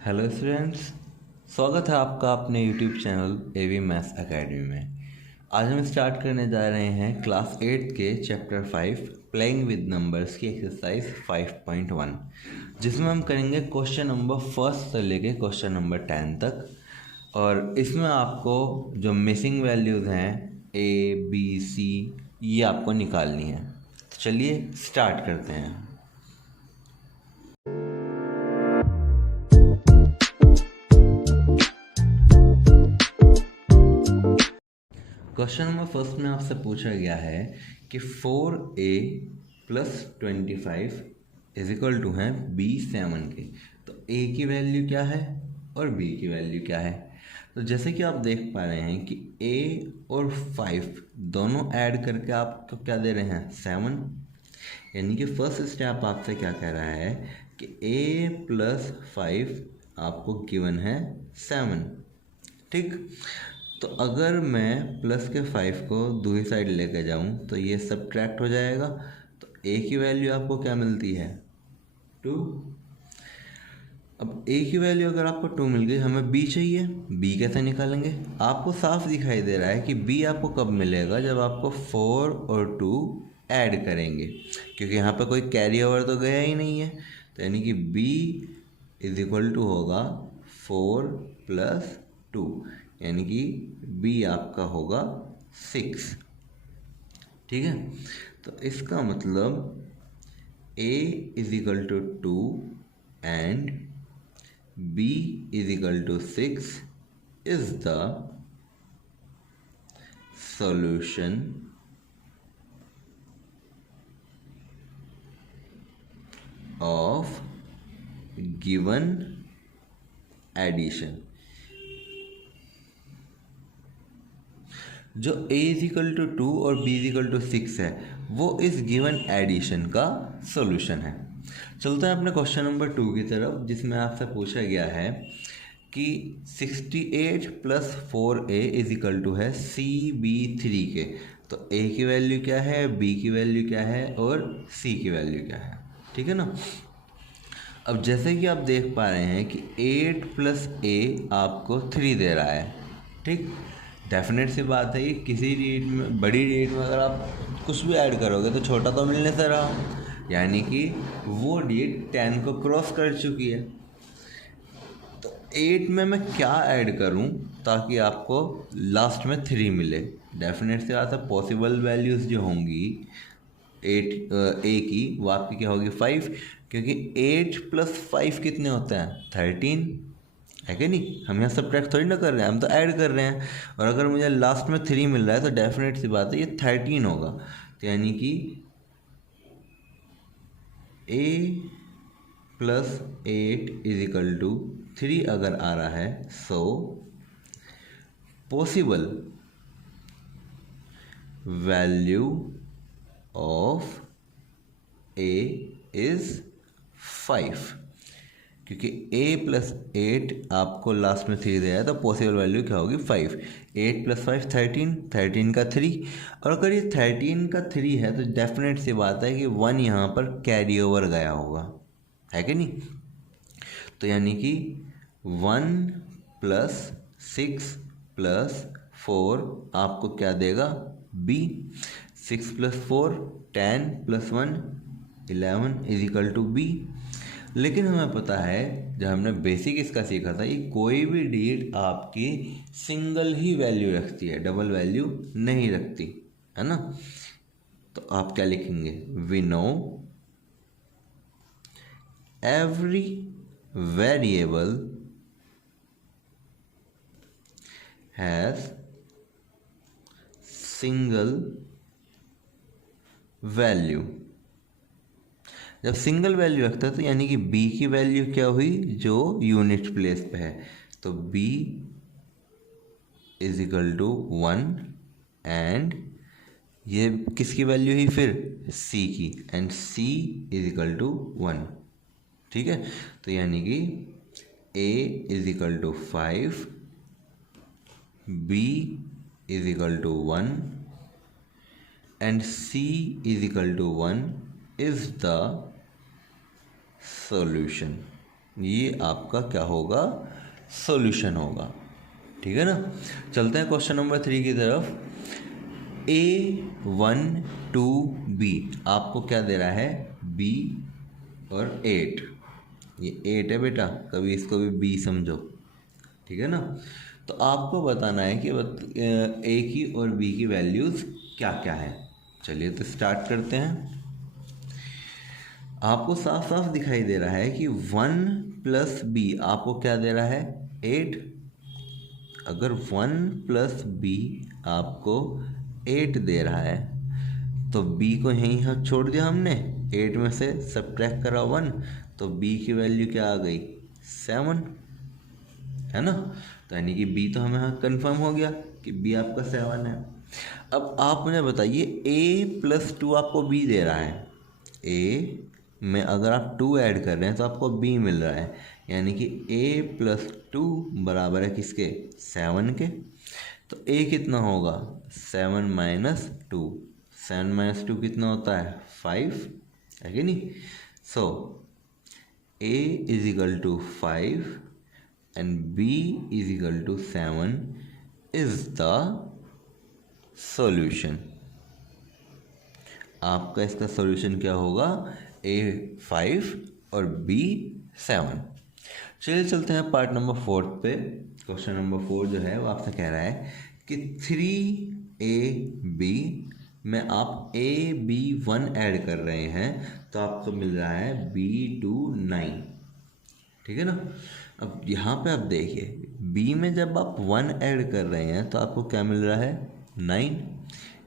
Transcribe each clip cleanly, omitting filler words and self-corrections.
Hello students, स्वागत है आपका अपने YouTube channel AV maths academy में। आज हम स्टार्ट करने जा रहे हैं क्लास 8 के चैप्टर 5 प्लेइंग विद नंबर्स की एक्सरसाइज 5.1, जिसमें हम करेंगे क्वेश्चन नंबर फर्स्ट से लेके क्वेश्चन नंबर 10 तक। और इसमें आपको जो मिसिंग वैल्यूज़ हैं ए बी सी, ये आपको निकालनी है। तो चलिए स्टार्ट करते हैं। क्वेश्चन नंबर फर्स्ट में आपसे पूछा गया है कि 4a + 25 इज इक्वल टू है b 7 के। तो a की वैल्यू क्या है और b की वैल्यू क्या है। तो जैसे कि आप देख पा रहे हैं कि a और 5 दोनों ऐड करके आपको क्या दे रहे हैं 7। यानी कि फर्स्ट स्टेप आपसे क्या कह रहा है कि a + 5 आपको गिवन है 7। ठीक, तो अगर मैं प्लस के 5 को दूसरी साइड लेके जाऊं तो ये सब्ट्रैक्ट हो जाएगा। तो a की वैल्यू आपको क्या मिलती है 2। अब a की वैल्यू अगर आपको 2 मिल गई, हमें b चाहिए। b कैसे निकालेंगे? आपको साफ दिखाई दे रहा है कि b आपको कब मिलेगा, जब आपको 4 और 2 ऐड करेंगे, क्योंकि यहाँ पे कोई कैरी ओवर तो गया ही नहीं है। तो यानी कि b इज इक्वल टू होगा 4 + 2, यानी कि b आपका होगा 6। ठीक है, तो इसका मतलब a is equal to 2 and b is equal to 6 is the solution of given addition. जो a इज इक्वल टू 2 और b इज इक्वल टू 6 है, वो इस गिवन एडिशन का सॉल्यूशन है। चलते हैं अपने क्वेश्चन नंबर 2 की तरफ, जिसमें आपसे पूछा गया है कि 68 + 4a इज इक्वल टू है CB3 के। तो a की वैल्यू क्या है, b की वैल्यू क्या है और c की वैल्यू क्या है। ठीक है ना। अब जैसे कि आप देख पा रहे हैं कि 8 + a आपको 3 दे रहा है। ठीक, डेफिनेट सी बात है, ये किसी डेट में, बड़ी डेट में अगर आप कुछ भी ऐड करोगे तो छोटा तो मिलने से रहा, यानी कि वो डेट 10 को क्रॉस कर चुकी है। तो 8 में मैं क्या ऐड करूं ताकि आपको लास्ट में 3 मिले। डेफिनेट सी बात है, पॉसिबल वैल्यूज़ जो होंगी 8 a की, वो आपकी क्या होगी 5, क्योंकि 8 + 5 कितने होते हैं 13 है कि नहीं। हम यहाँ सब्ट्रैक्ट थोड़ी ना कर रहे हैं, हम तो ऐड कर रहे हैं। और अगर मुझे लास्ट में 3 मिल रहा है तो डेफिनेट सी बात है ये 13 होगा। तो यानी कि a + 8 इज इक्वल टू 3 अगर आ रहा है, so possible value of a is 5, क्योंकि a + 8 आपको लास्ट में 3 दिया है, तो पॉसिबल वैल्यू क्या होगी 5। 8 + 5 13, 13 का 3। और अगर ये 13 का 3 है तो डेफिनेट सी बात है कि 1 यहाँ पर कैरी ओवर गया होगा, है कि नहीं। तो यानी कि 1 + 6 + 4 आपको क्या देगा b। 6 + 4 10 + 1 11 is equal to b। लेकिन हमें पता है, जब हमने बेसिक इसका सीखा था, ये कोई भी डेट आपकी सिंगल ही वैल्यू रखती है, डबल वैल्यू नहीं रखती है ना। तो आप क्या लिखेंगे, we know every variable has single value. जब सिंगल वैल्यू रखता है तो यानी कि b की वैल्यू क्या हुई, जो यूनिट प्लेस पे है, तो b is equal to 1 and ये किसकी वैल्यू हुई फिर c की, and c is equal to 1। ठीक है, तो यानी कि a is equal to 5, b is equal to 1 and c is equal to 1 is the solution. ये आपका क्या होगा, सॉल्यूशन होगा। ठीक है ना। चलते हैं क्वेश्चन नंबर 3 की तरफ। A1 2B आपको क्या दे रहा है, B और 8। ये 8 है बेटा, कभी इसको भी B समझो। ठीक है ना। तो आपको बताना है कि A की और B की वैल्यूज़ क्या क्या है। चलिए तो स्टार्ट करते हैं। आपको साफ साफ दिखाई दे रहा है कि 1 + B आपको क्या दे रहा है, 8। अगर 1 + B आपको 8 दे रहा है तो B को यहीं छोड़ दिया हमने, 8 में से सब्ट्रैक्ट करा 1, तो B की वैल्यू क्या आ गई, 7, है ना। तो यानी कि B तो हमें यहाँ कन्फर्म हो गया कि B आपका 7 है। अब आप मुझे बताइए A+2 आपको B दे रहा है, A में अगर आप 2 ऐड कर रहे हैं तो आपको B मिल रहा है, यानी कि A+2 बराबर है किसके, 7 के। तो A कितना होगा, 7 - 2, 7 - 2 कितना होता है, 5, है कि नहीं। सो A = 5 and B = 7 is the solution। आपका इसका सॉल्यूशन क्या होगा, A 5 और B 7। चलिए चलते हैं पार्ट नंबर 4 पे। क्वेश्चन नंबर 4 जो है वो आपसे कह रहा है कि 3AB में आप AB1 ऐड कर रहे हैं तो आपको मिल रहा है B2 9। ठीक है ना। अब यहाँ पे आप देखिए B में जब आप 1 ऐड कर रहे हैं तो आपको क्या मिल रहा है, 9,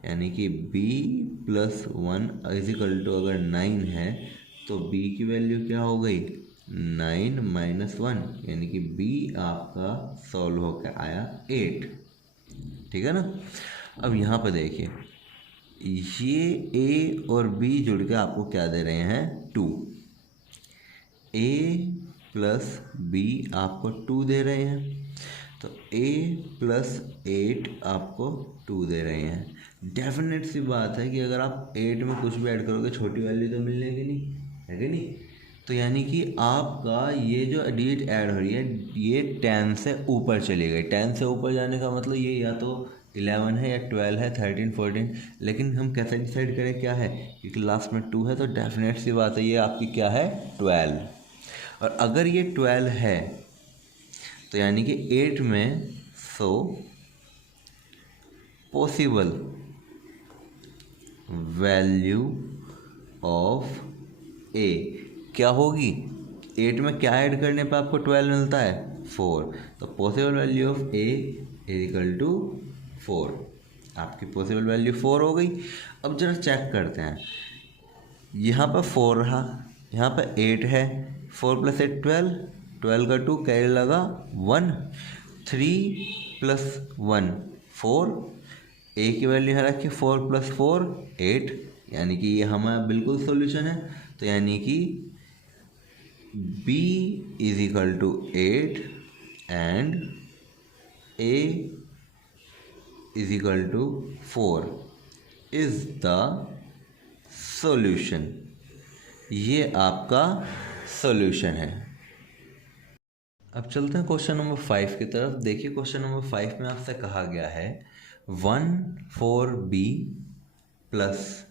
यानी कि B+1 = अगर 9 है तो B की वैल्यू क्या हो गई, 9 - 1, यानी कि B आपका सॉल्व होकर आया 8। ठीक है ना। अब यहाँ पर देखिए ये A और B जुड़ के आपको क्या दे रहे हैं, 2। A+B आपको 2 दे रहे हैं, तो A+8 आपको 2 दे रहे हैं। डेफिनेट सी बात है कि अगर आप 8 में कुछ भी ऐड करोगे छोटी वैल्यू तो मिलने की नहीं, है कि नहीं। तो यानी कि आपका ये जो डिजिट ऐड हो रही है ये 10 से ऊपर चली गई। 10 से ऊपर जाने का मतलब ये या तो 11 है या 12 है, 13 14, लेकिन हम कैसे डिसाइड करें क्या है, क्योंकि लास्ट में 2 है तो डेफिनेट सी बात है ये आपकी क्या है, 12। और अगर ये 12 है तो यानी कि 8 में so possible value of A क्या होगी, 8 में क्या ऐड करने पे आपको 12 मिलता है, 4। तो पॉसिबल वैल्यू ऑफ A = 4। आपकी पॉसिबल वैल्यू 4 हो गई। अब जरा चेक करते हैं, यहाँ पर 4 रहा, यहाँ पर 8 है, 4 + 8 12, 12 का 2 कैरी लगा 1, 3 + 1 4, A की वैल्यू है रखी 4 + 4 8, यानी कि ये हमारा बिल्कुल सॉल्यूशन है। तो यानी कि B = 8 and A = 4 is the solution। ये आपका सॉल्यूशन है। अब चलते हैं क्वेश्चन नंबर 5 की तरफ। देखिए क्वेश्चन नंबर 5 में आपसे कहा गया है 14B +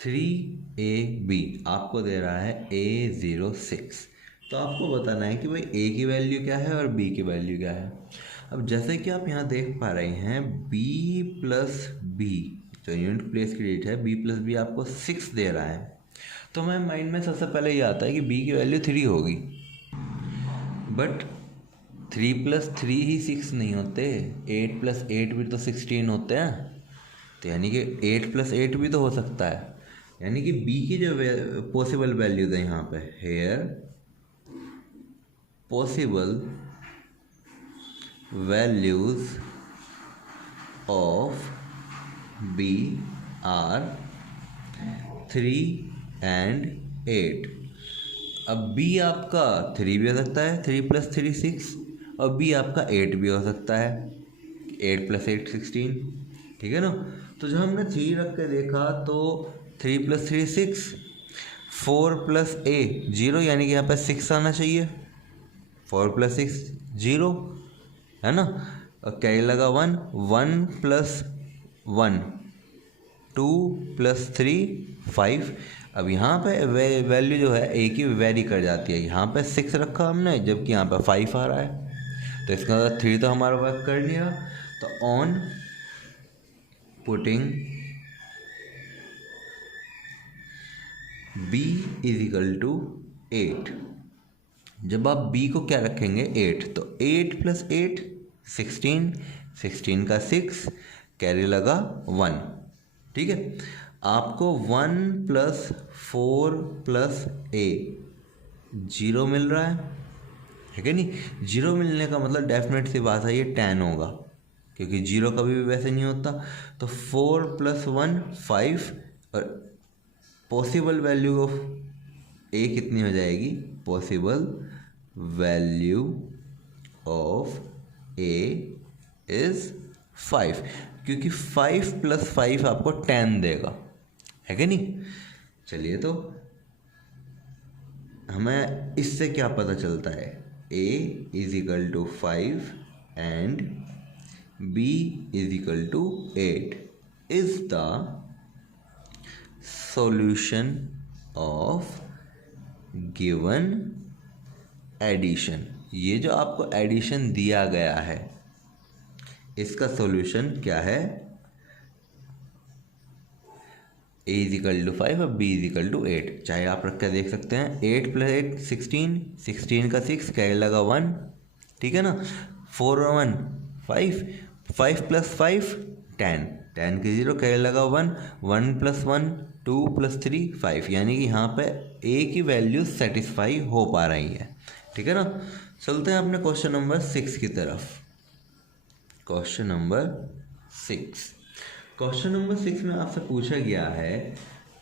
3AB आपको दे रहा है A06। तो आपको बताना है कि भाई A की वैल्यू क्या है और B की वैल्यू क्या है। अब जैसे कि आप यहाँ देख पा रहे हैं B + B जो यूनिट प्लेस की डिजिट है, B + B आपको 6 दे रहा है। तो हमारे माइंड में सबसे पहले ये आता है कि B की वैल्यू 3 होगी, बट 3 + 3 ही 6 नहीं होते, 8 + 8 भी तो 16 होते हैं। तो यानी कि 8 + 8 भी तो हो सकता है, यानी कि B की जो पॉसिबल वैल्यूज है यहाँ पे, here possible values of B are 3 and 8। अब B आपका 3 भी हो सकता है, 3 + 3 6, और B आपका 8 भी हो सकता है, 8 + 8 16। ठीक है ना। तो जब हमने 3 रख के देखा तो 3 + 3 6, 4 प्लस ए 0, यानी कि यहाँ पे 6 आना चाहिए। 4 प्लस 6 0 है ना, और कैरी लगा 1, 1 प्लस 1 2 प्लस 3 5। अब यहाँ पे वैल्यू जो है ए की वेरी कर जाती है। यहाँ पे 6 रखा हमने, जबकि यहाँ पे 5 आ रहा है, तो इसका मतलब 3 तो हमारा वर्क कर नहीं रहा। तो on putting b is equal to 8, जब आप b को क्या रखेंगे 8, तो 8 प्लस 8 16, 16 का 6, कैरी लगा 1। ठीक है, आपको 1 प्लस 4 प्लस a 0 मिल रहा है कि नहीं। 0 मिलने का मतलब डेफिनेट सी बात है ये 10 होगा, क्योंकि 0 कभी भी वैसे नहीं होता। तो 4 प्लस 1 5, और पॉसिबल वैल्यू ऑफ ए कितनी हो जाएगी, possible value of A is 5, क्योंकि 5 प्लस 5 आपको 10 देगा, है कि नहीं। चलिए, तो हमें इससे क्या पता चलता है, a is equal to 5 and b is equal to 8 is the solution of given addition। ये जो आपको एडिशन दिया गया है, इसका सॉल्यूशन क्या है, a इज इक्वल टू 5 और b इज इक्वल टू 8। चाहे आप रख कर देख सकते हैं, 8 प्लस 8 16, 16 का 6, कैरी लगा 1, ठीक है ना। 4 और 1 5, 5 प्लस 5 10, 10 के 0, कैरी लगा 1, 1 प्लस 1 2 प्लस 3 5, यानी कि यहाँ पे a की वैल्यू सेटिस्फाई हो पा रही है। ठीक है ना। चलते हैं अपने क्वेश्चन नंबर 6 की तरफ। क्वेश्चन नंबर 6, क्वेश्चन नंबर 6 में आपसे पूछा गया है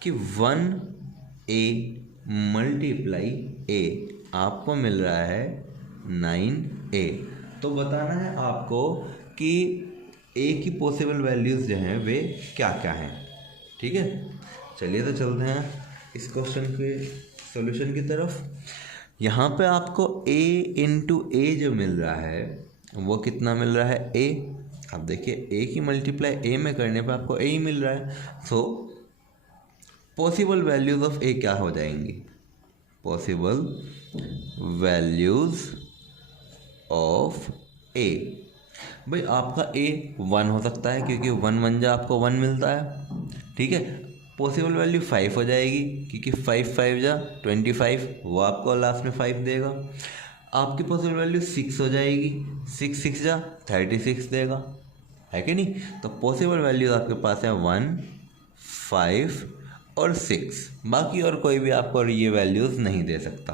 कि 1a मल्टीप्लाई a आपको मिल रहा है 9a। तो बताना है आपको कि a की पॉसिबल वैल्यूज़ जो हैं वे क्या क्या हैं। ठीक है, चलिए तो चलते हैं इस क्वेश्चन के सॉल्यूशन की तरफ। यहाँ पे आपको a इंटू ए जो मिल रहा है वो कितना मिल रहा है, a। अब देखिए a की मल्टीप्लाई a में करने पे आपको a ही मिल रहा है, so possible values of a क्या हो जाएंगी, पॉसिबल वैल्यूज़ ऑफ a। भाई आपका a 1 हो सकता है, क्योंकि 1 1 जा आपको 1 मिलता है। ठीक है, पॉसिबल वैल्यू 5 हो जाएगी, क्योंकि 5 5 जा 25, वो आपको लास्ट में 5 देगा। आपकी पॉसिबल वैल्यू 6 हो जाएगी, 6 6 जा 36 देगा, है कि नहीं। तो पॉसिबल वैल्यू आपके पास है 1 5 और 6, बाकी और कोई भी आपको ये वैल्यूज़ नहीं दे सकता।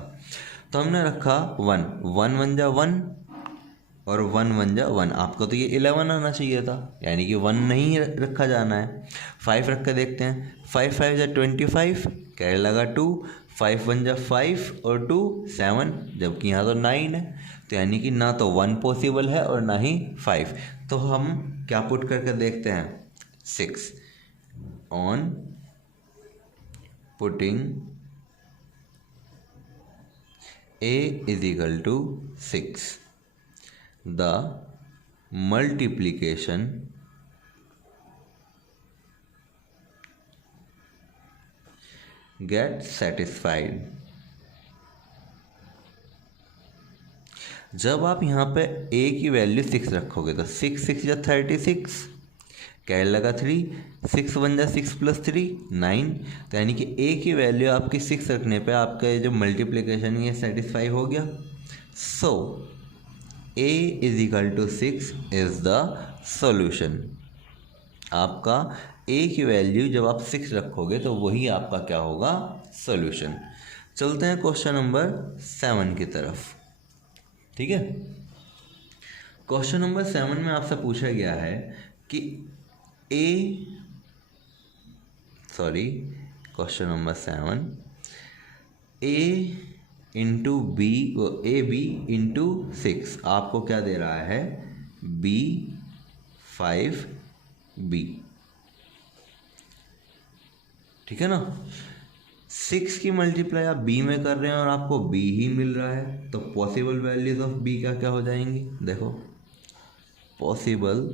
तो हमने रखा 1 1 1 जा 1 और 1 1 जा 1। आपको तो ये 11 आना चाहिए था, यानी कि 1 नहीं रखा जाना है। 5 रख कर देखते हैं, 5 5 जा 25, कैरी लगा 2, 5 1 जा 5 और 2 7, जबकि यहाँ तो 9 है, तो यानी कि ना तो 1 पॉसिबल है और ना ही 5। तो हम क्या पुट करके देखते हैं, 6। On putting a is equal to 6, the multiplication get satisfied। जब आप यहाँ पे a की वैल्यू 6 रखोगे तो 6 6 जा 36, कैरी लगा 3, 6 1 जा 6 प्लस 3 9। तो यानी कि a की वैल्यू आपकी 6 रखने पे आपका जो मल्टीप्लिकेशन ये सेटिस्फाई हो गया। So a is equal to 6 is the solution. आपका a की वैल्यू जब आप 6 रखोगे तो वही आपका क्या होगा, सॉल्यूशन। चलते हैं क्वेश्चन नंबर 7 की तरफ। ठीक है, क्वेश्चन नंबर 7 में आपसे पूछा गया है कि question number 7 a into B, A B into 6 आपको क्या दे रहा है, b 5b। ठीक है ना। 6 की मल्टीप्लाई आप b में कर रहे हैं और आपको b ही मिल रहा है, तो पॉसिबल वैल्यूज ऑफ b क्या क्या हो जाएंगी, देखो possible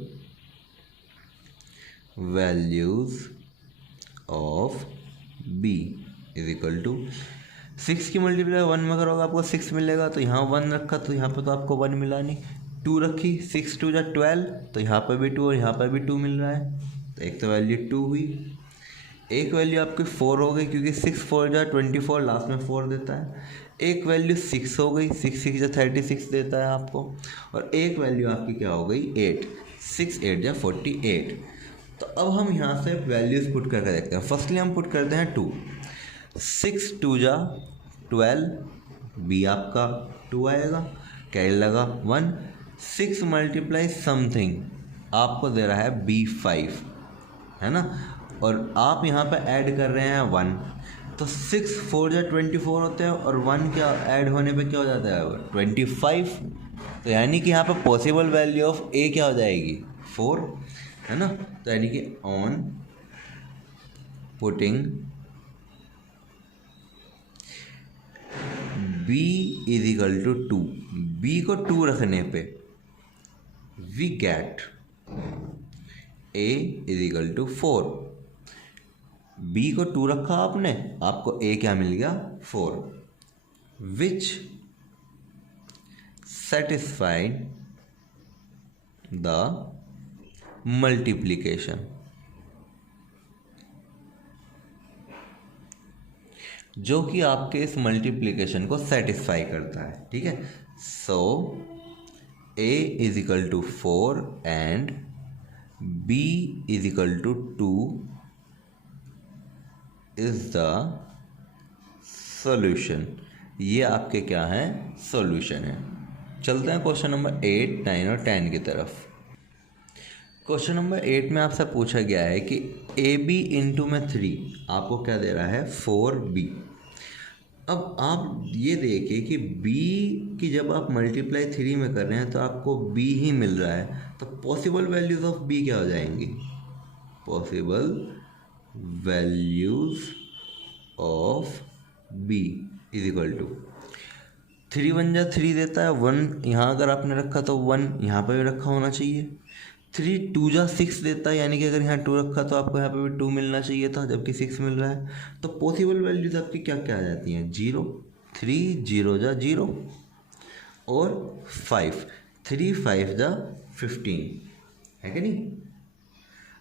values of b is equal to 6 की मल्टीप्लाई 1 में करोगे आपको 6 मिलेगा, तो यहाँ 1 रखा तो यहाँ पे तो आपको 1 मिला नहीं। 2 रखी, 6 2 जा 12, तो यहाँ पे भी 2 और यहाँ पे भी 2 मिल रहा है, तो एक तो वैल्यू 2 हुई। एक वैल्यू आपकी 4 हो गई क्योंकि 6 4 जा 24, लास्ट में 4 देता है। एक वैल्यू 6 हो गई, 6 6 जा 36 देता है आपको। और एक वैल्यू आपकी क्या हो गई 8, 6 8 जा 48। तो अब हम यहाँ से वैल्यूज पुट करके देखते हैं। फर्स्टली हम पुट करते हैं 2, 6 2 जा 12, बी आपका 2 आएगा, कैरी लगा 1, 6 मल्टीप्लाई समथिंग आपको दे रहा है B5, है ना, और आप यहाँ पे ऐड कर रहे हैं 1, तो 6 4 जा 24 होते हैं और 1 क्या ऐड होने पे क्या हो जाता है 25। तो यानी कि यहाँ पे पॉसिबल वैल्यू ऑफ ए क्या हो जाएगी 4, है ना। तो यानी कि on putting b is equal to 2, b को 2 रखने पे we get a is equal to 4। b को 2 रखा आपने, आपको a क्या मिल गया 4, विच सेटिस्फाइड द मल्टीप्लीकेशन, जो कि आपके इस मल्टीप्लिकेशन को सेटिस्फाई करता है, ठीक है। So a is equal to 4 and b is equal to 2 is the solution. ये आपके क्या है सॉल्यूशन है। चलते हैं क्वेश्चन नंबर 8 9 और 10 की तरफ। क्वेश्चन नंबर 8 में आपसे पूछा गया है कि ए बी इंटू में 3 आपको क्या दे रहा है 4b। अब आप ये देखिए कि b की जब आप मल्टीप्लाई 3 में कर रहे हैं तो आपको b ही मिल रहा है, तो पॉसिबल वैल्यूज ऑफ b क्या हो जाएंगी, possible values of b is equal to 3 1 जा 3 देता है, 1 यहाँ अगर आपने रखा तो 1 यहाँ पर भी रखा होना चाहिए। 3 2 जा 6 देता है, यानी कि अगर यहाँ 2 रखा तो आपको यहाँ पे भी 2 मिलना चाहिए था, जबकि 6 मिल रहा है। तो पॉसिबल वैल्यूज आपकी क्या क्या आ जाती हैं 0, 3 0 जा 0 और 5, 3 5 जा 15, है कि नहीं।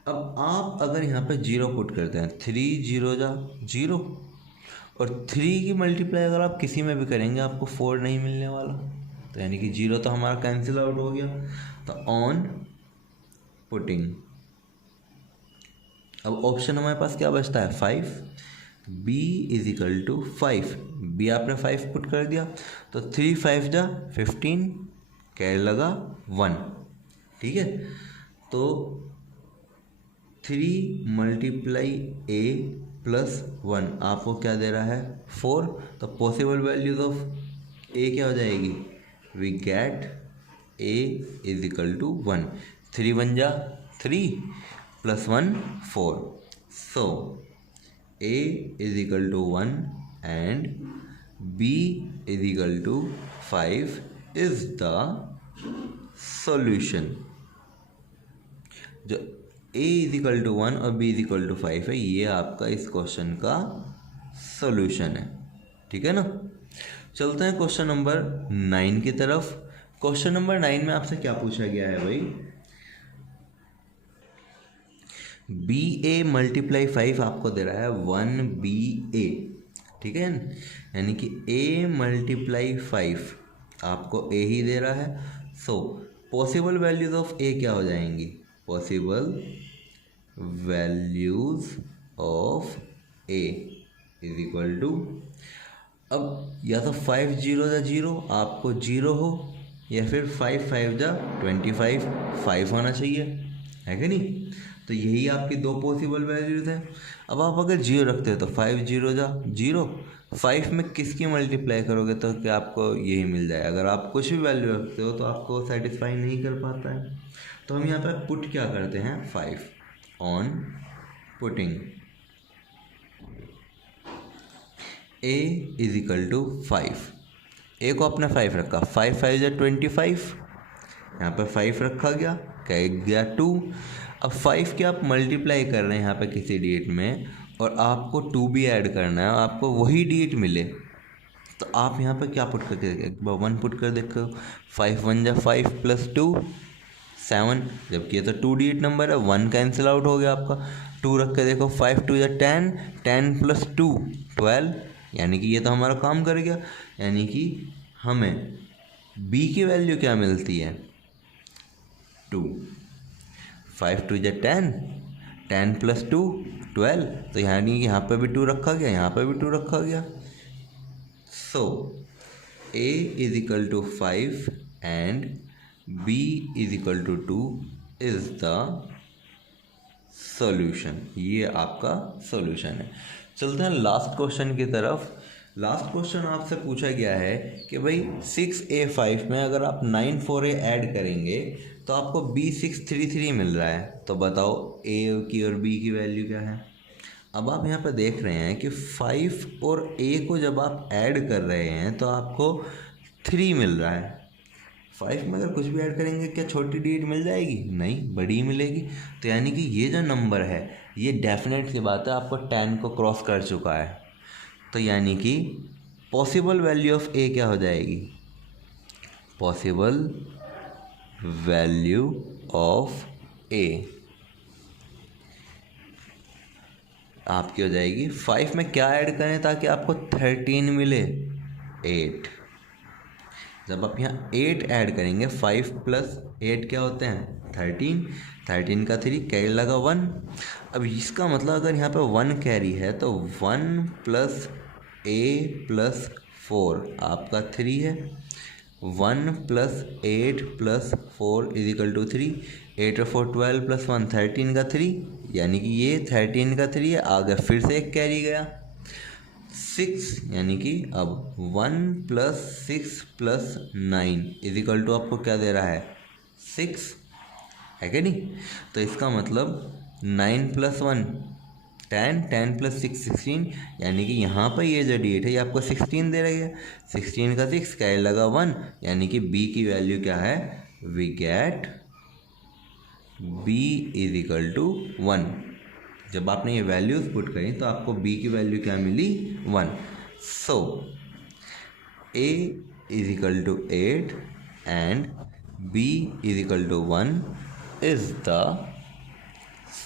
अब आप अगर यहाँ पे 0 पुट करते हैं 3 0 जा 0 और 3 की मल्टीप्लाई अगर आप किसी में भी करेंगे आपको 4 नहीं मिलने वाला, तो यानी कि 0 तो हमारा कैंसिल आउट हो गया। तो ऑन पुटिंग, अब ऑप्शन हमारे पास क्या बचता है 5, b is equal to 5, b आपने 5 पुट कर दिया, तो 3 5 जा 15, कैरी लगा 1, ठीक है। तो 3 मल्टीप्लाई a प्लस 1 आपको क्या दे रहा है 4, तो पॉसिबल वैल्यूज ऑफ a क्या हो जाएगी, we get a is equal to 1, 3 1 जा 3 plus 1 4, so a is equal to 1 and b is equal to 5 is the solution. जो a इज इक्वल टू 1 और b इज इक्वल टू 5 है, ये आपका इस क्वेश्चन का सॉल्यूशन है, ठीक है ना। चलते हैं क्वेश्चन नंबर 9 की तरफ। क्वेश्चन नंबर 9 में आपसे क्या पूछा गया है भाई, बी ए मल्टीप्लाई 5 आपको दे रहा है 1BA, ठीक है, यानी कि a मल्टीप्लाई 5 आपको a ही दे रहा है। So possible values of a क्या हो जाएंगी, possible values of a is equal to, अब या तो 5 0 जा 0 आपको 0 हो, या फिर 5 5 जा 25 5 होना चाहिए, है कि नहीं। तो यही आपकी दो पॉसिबल वैल्यूज हैं। अब आप अगर 0 रखते हो तो 5 0 जा 0, 5 में किसकी मल्टीप्लाई करोगे तो क्या आपको यही मिल जाए। अगर आप कुछ भी वैल्यू रखते हो तो आपको सेटिस्फाई नहीं कर पाता है, तो हम यहाँ पर पुट क्या करते हैं 5, on putting a is equal to 5। A को आपने 5 रखा, 5 5 जा 25, यहाँ पे 5 रखा गया, क्या गया 2। अब 5 के आप मल्टीप्लाई कर रहे हैं यहाँ पे किसी डिजिट में, और आपको 2 भी ऐड करना है, आपको वही डिजिट मिले, तो आप यहाँ पे क्या पुट करके देखो, एक बार 1 पुट कर देखो, 5 1 जा 5 प्लस 2 7, जबकि ये तो 2 डिजिट नंबर है, 1 कैंसिल आउट हो गया आपका। 2 रख के देखो, 5 2 जा 10, 10 प्लस 2 12, यानी कि ये तो हमारा काम कर गया। यानी कि हमें b की वैल्यू क्या मिलती है, 2। 5 2 जा 10, 10 प्लस 2 12, तो यानी कि यहाँ पे भी 2 रखा गया, यहाँ पे भी 2 रखा गया। So a is equal to 5 and b is equal to 2 is the solution। ये आपका solution है। चलते हैं लास्ट क्वेश्चन की तरफ। लास्ट क्वेश्चन आपसे पूछा गया है कि भाई 6a5 में अगर आप 9 4a ऐड करेंगे तो आपको b633 मिल रहा है, तो बताओ a की और b की वैल्यू क्या है। अब आप यहाँ पर देख रहे हैं कि 5 और a को जब आप ऐड कर रहे हैं तो आपको 3 मिल रहा है। 5 में अगर कुछ भी ऐड करेंगे क्या छोटी डिजिट मिल जाएगी, नहीं, बड़ी मिलेगी। तो यानी कि ये जो नंबर है ये डेफिनेट सी बात है आपको 10 को क्रॉस कर चुका है। तो यानी कि पॉसिबल वैल्यू ऑफ a क्या हो जाएगी, पॉसिबल वैल्यू ऑफ a आपकी हो जाएगी 5 में क्या ऐड करें ताकि आपको 13 मिले, 8। जब आप यहाँ 8 ऐड करेंगे, 5 प्लस 8 क्या होते हैं 13, 13 का 3 कैरी लगा 1। अब इसका मतलब अगर यहाँ पे 1 कैरी है तो 1 प्लस a प्लस 4 आपका 3 है। 1 plus 8 plus 4 is equal to 3, 8 और 4 12 प्लस 1 13 का 3, यानी कि ये 13 का 3 है, आगे फिर से एक कैरी गया 6, यानी कि अब 1 plus 6 plus 9 is equal to आपको क्या दे रहा है 6, है क्या नहीं। तो इसका मतलब 9 प्लस 1 10, 10 प्लस 6 16, यानी कि यहाँ पर ये जो डिजिट है ये आपको 16 दे रही है। 16 का 6 कैरी लगा 1, यानी कि b की वैल्यू क्या है, we get b is equal to 1। जब आपने ये वैल्यूज पुट करी तो आपको b की वैल्यू क्या मिली 1। So a is equal to 8 and b is equal to 1 is the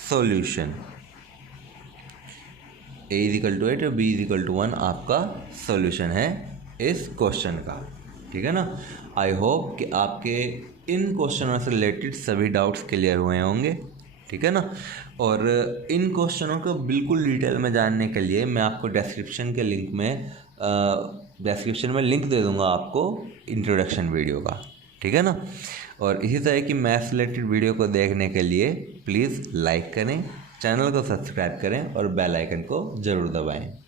solution. a is equal to 8 और b इज इक्वल टू 1 आपका सॉल्यूशन है इस क्वेश्चन का, ठीक है ना। आई होप कि आपके इन क्वेश्चनों से रिलेटेड सभी डाउट्स क्लियर हुए होंगे, ठीक है ना। और इन क्वेश्चनों को बिल्कुल डिटेल में जानने के लिए मैं आपको डिस्क्रिप्शन में लिंक दे दूंगा आपको इंट्रोडक्शन वीडियो का, ठीक है ना। और इसी तरह की मैथ्स रिलेटेड वीडियो को देखने के लिए प्लीज़ लाइक करें, चैनल को सब्सक्राइब करें और बेल आइकन को ज़रूर दबाएं।